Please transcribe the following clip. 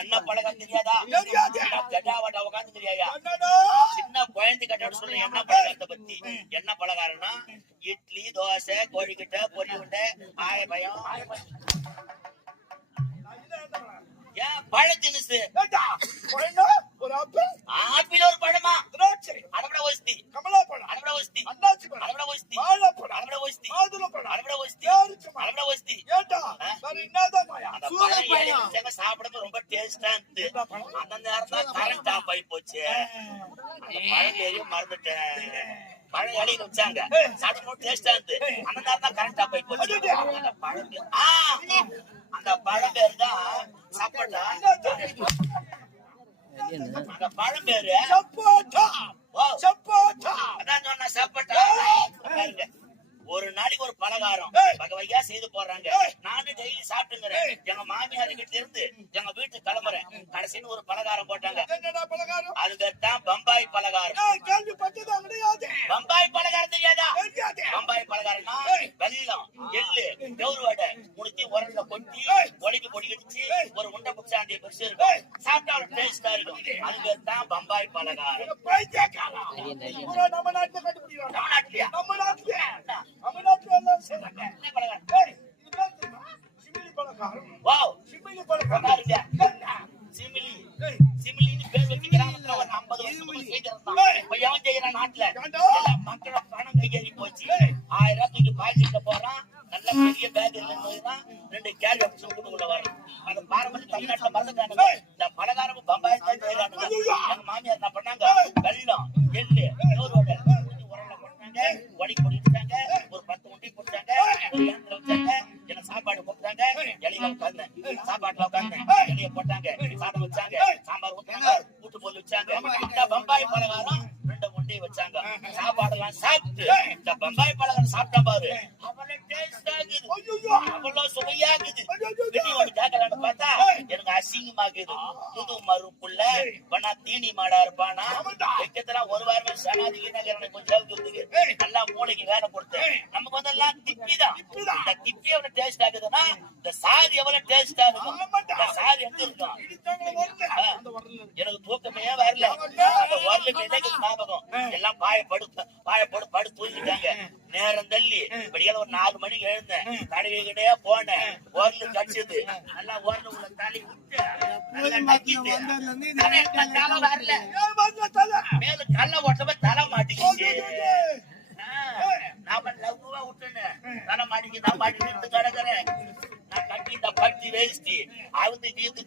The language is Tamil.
என்ன பலகாரம் தெரியாதா? கெட்டாவட்ட உட்காந்து தெரியாயா? சின்ன குழந்தை கட்டான்னு சொல்றேன். என்ன பலகாரத்தை பத்தி? என்ன பலகாரம்னா இட்லி, தோசை, கோழிக்கிட்ட, பொரி உண்டை, ஆயபயம். ஏன் பழ தினுசு? ஆப்பிள் ஒரு பழமா? அடபட ஒஸ்தி, கமலாப்பழம் அடபட ஒஸ்தி, அண்ணாச்சி பழம் அடபட ஒஸ்தி, வாழைப்பழம் அடபட ஒஸ்தி, மாதுளப்பழம் அடபட ஒஸ்தி, பேரிச்சம்பழம் அடபட ஒஸ்தி. ஏண்டா வேற என்னதான் பழம்? அந்த பழம் சாப்பிடுறது ரொம்ப டேஸ்டா இருந்துச்சு. அந்த நேரம் தான் கரண்ட் ஆஃப் ஆகி போச்சு. அந்த பழம் ஏறி மறந்துட்டேன். பழம் இலையில வச்சாங்க, சாப்பிடும் டேஸ்டா இருந்து. அந்த நேரம் தான் கரண்ட் ஆஃப் ஆகி போச்சு. அந்த பழம் அந்த பழம் பேர் தான் சப்போட்டா. அந்த பழம் பேரு சப்போட்டா. சப்போட்டா அதான் சொன்ன சப்போட்டா. ஒரு நாளைக்கு ஒரு பலகாரம் வகை வகையா செய்து போடுறாங்க. நானும் டெய்லி சாப்பிட்டுங்கிறேன். எங்க மாமியார் வீட்டுல இருந்து எங்க வீட்டு கிளம்புறேன். கடைசின்னு ஒரு பலகாரம் போட்டாங்க. அது பேர் தான் பம்பாய் பலகாரம். பம்பாய் பலகாரம் தெரியாதா? பம்பாய் பலகாரம்னா வெல்லம், எள்ளு, கவுரு வடை முடிச்சு உரல்ல கொட்டி உடைக்கு பொடி கடிச்சு ஒரு உண்டை புடிச்சாண்டிய பெருசு இருக்கும். சாப்பிட்டா ஒரு டேஸ்டா இருக்கும். அது பேர் தான் பம்பாய் பலகாரம். நம்ம நாட்டுல கண்டுபிடிக்கிறோம். நம்ம நாட்டுலயா? நம்ம நாட்டுல எல்லாம் செய்றாங்க. என்ன பலகாரம்? சிமிலி பலகாரம். வாவ், சிமிலி பலகாரம். சிமிலி சிமிலின்னு பேர் வச்சு கிராமத்துல ஒரு 50 வருஷத்துக்கு செய்திருந்தான். இப்ப எவன் செய்யறான் நாட்டுல? மக்களோட பணம் கையேறி போச்சு. 1000 ரூபாய் தூக்கி பாக்கெட்ல போறான். நல்ல பெரிய பேக் இல்லைன்னு 2 கேள்வி அபிஷன் கூட்டுக்குள்ள வரும். அந்த பாரம்பரிய தமிழ்நாட்டுல மறந்துட்டானுங்க. இந்த பலகாரம் பம்பாய் தான் செய்யறானுங்க. எங்க மாமியார் என்ன பண்ணாங்க? வெல்லம், எள்ளு, நூறோட உரல்ல போட்டாங்க, உடைக்கு பொடி வச்சாங்க, ஒரு 10 உண்டி போட்டாங்க, ஒரு ஏந்திர வச்சாங்க. என்ன சாப்பாடு போட்டாங்க, இலையில உட்கார்ந்தேன். சாப்பாட்டுல உட்கார்ந்தேன், இலைய போட்டாங்க, சாதம் வச்சாங்க, சாம்பார் ஊத்தாங்க, கூட்டு போல் வச்சாங்க. இந்த பம்பாய் பலகாரம் 2 உண்டி வச்சாங்க. சாப்பாடெல்லாம் சாப்பிட்டு இந்த பம்பாய் பலகாரம் சாப்பிட்டா பாரு, அவ்வளவு டேஸ்டா இருக்குது, அவ்வளவு சுவையா இருக்குது. வீடியோட கேட்கலான்னு பார்த்தா எனக்கு அசிங்கமாக்குது. புது மறுப்புள்ள பண்ணா தீனி மாடா இருப்பானா? வைக்கத்தெல்லாம் ஒரு வாரமே சனாதி வீணகரனை கொஞ்சம் நல்லா மூளைக்கு வேலை கொடுத்து நமக்கு வந்து எல்லாம் திப்பிதான். இந்த திப்பி எவ்வளவு டேஸ்ட் ஆகுதுன்னா இந்த சாதி எவ்வளவு டேஸ்டா இருக்கும். இந்த சாதி எங்க இருக்கும்? எனக்கு தூக்கமே வரல. அந்த வரலுக்கு எனக்கு ஞாபகம் எல்லாம் பாயப்படு படு தூங்கிட்டாங்க. நேரம் தள்ளி படியால ஒரு 4 மணிக்கு எழுந்தேன். தடவைகிட்டே போனேன். ஓரலு கடிச்சது. நல்லா ஓரல உள்ள தலை விட்டு நல்லா நக்கிட்டு தலை வரல. மேல கல்ல ஓட்டமா தலை மாட்டிக்கிச்சு. நாம லவ்வா விட்டுன்னு தலை மாட்டிக்கு நான் மாட்டிக்கிட்டு கிடக்குறேன். நான் கட்டி இந்த பட்டி வேஸ்டி அவுந்து நீந்து